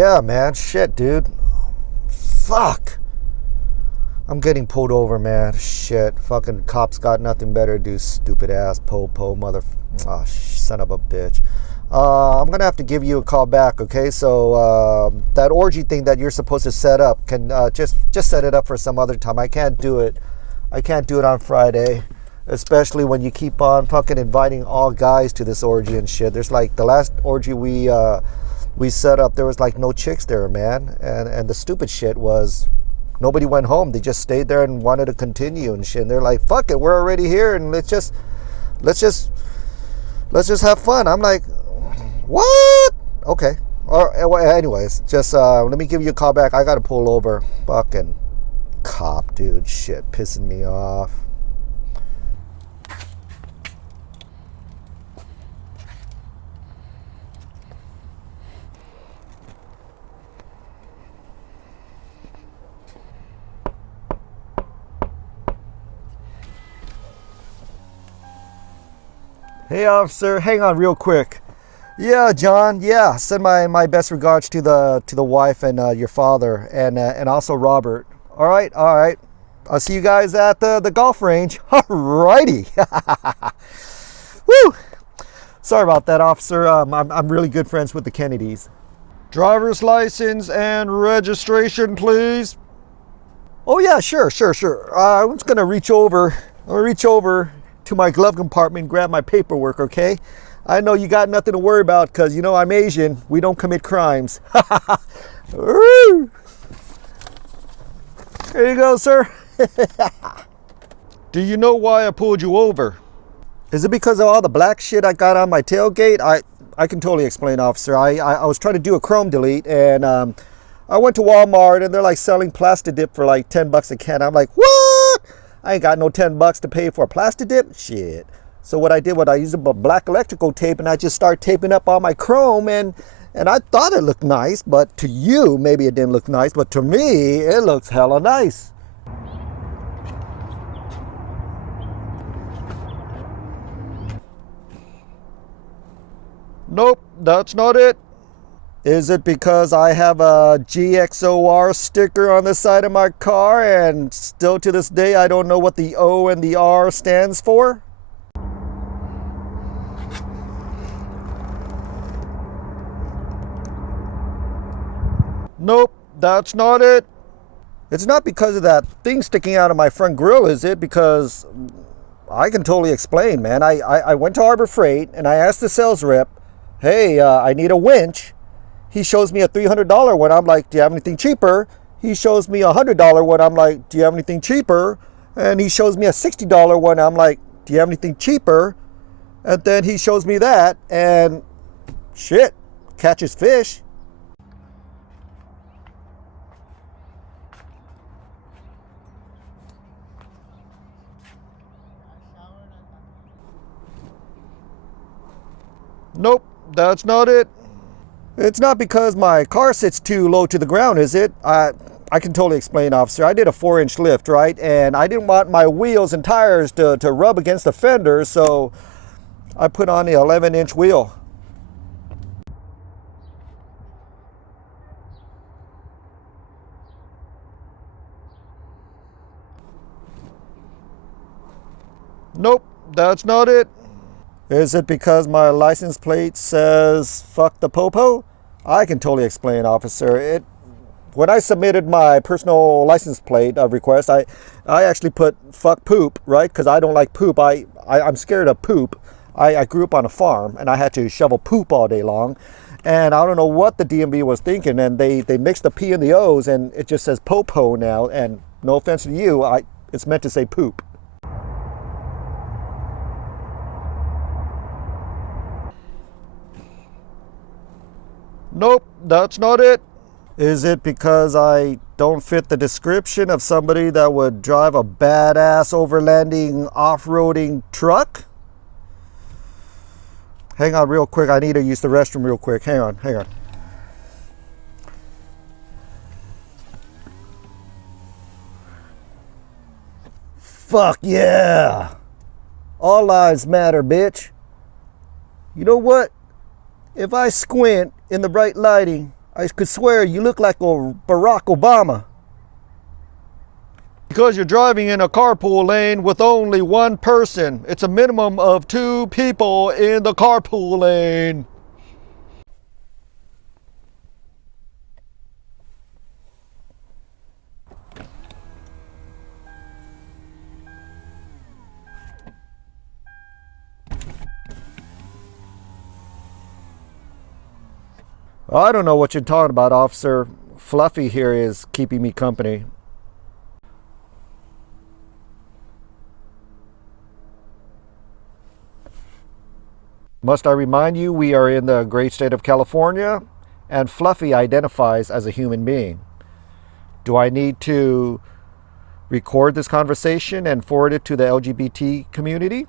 Yeah, man. Shit, dude. Fuck. I'm getting pulled over, man. Shit. Fucking cops got nothing better to do. Stupid ass po mother. Oh, son of a bitch. I'm gonna have to give you a call back, okay? So that orgy thing that you're supposed to set up, can just set it up for some other time. I can't do it. I can't do it on Friday, especially when you keep on fucking inviting all guys to this orgy and shit. There's like the last orgy we set up, there was like no chicks there, man. And the stupid shit was nobody went home. They just stayed there and wanted to continue and shit. And they're like, fuck it, we're already here and let's just have fun. I'm like, what? Okay. Anyways, just let me give you a call back. I gotta pull over. Fucking cop, dude. Shit, pissing me off. Hey, officer, hang on real quick. Yeah, John. Yeah, send my best regards to the wife and your father and also Robert. All right. I'll see you guys at the golf range. Alrighty. Woo. Sorry about that, officer. I'm really good friends with the Kennedys. Driver's license and registration, please. Oh yeah, sure. I'm just gonna reach over to my glove compartment and grab my paperwork, okay? I know you got nothing to worry about because, you know, I'm Asian. We don't commit crimes. Here you go, sir. Do you know why I pulled you over? Is it because of all the black shit I got on my tailgate? I can totally explain, officer. I was trying to do a chrome delete and I went to Walmart and they're like selling plastic dip for like 10 bucks a can. I'm like, what? I ain't got no 10 bucks to pay for a plastic dip. Shit. So what I did was I used a black electrical tape and I just started taping up all my chrome and I thought it looked nice, but to you, maybe it didn't look nice, but to me, it looks hella nice. Nope, that's not it. Is it because I have a GXOR sticker on the side of my car and still to this day I don't know what the O and the R stands for? Nope, that's not it. It's not because of that thing sticking out of my front grill, is it? Because I can totally explain, man. I went to Harbor Freight and I asked the sales rep, hey, I need a winch. He shows me a $300 one. I'm like, do you have anything cheaper? He shows me a $100 one. I'm like, do you have anything cheaper? And he shows me a $60 one. I'm like, do you have anything cheaper? And then he shows me that and shit, catches fish. Nope, that's not it. It's not because my car sits too low to the ground, is it? I can totally explain, officer. I did a 4-inch lift, right? And I didn't want my wheels and tires to rub against the fender, so I put on the 11-inch wheel. Nope, that's not it. Is it because my license plate says fuck the popo? I can totally explain, officer. When I submitted my personal license plate request, I actually put fuck poop, right? Because I don't like poop. I'm scared of poop. I grew up on a farm and I had to shovel poop all day long. And I don't know what the DMV was thinking, and they mixed the P and the O's and it just says popo now. And no offense to you, it's meant to say poop. Nope, that's not it. Is it because I don't fit the description of somebody that would drive a badass overlanding off-roading truck? Hang on real quick. I need to use the restroom real quick. Hang on. Fuck yeah. All lives matter, bitch. You know what? If I squint in the bright lighting, I could swear you look like a Barack Obama. Because you're driving in a carpool lane with only one person. It's a minimum of 2 people in the carpool lane. I don't know what you're talking about, officer. Fluffy here is keeping me company. Must I remind you, we are in the great state of California, and Fluffy identifies as a human being. Do I need to record this conversation and forward it to the LGBT community?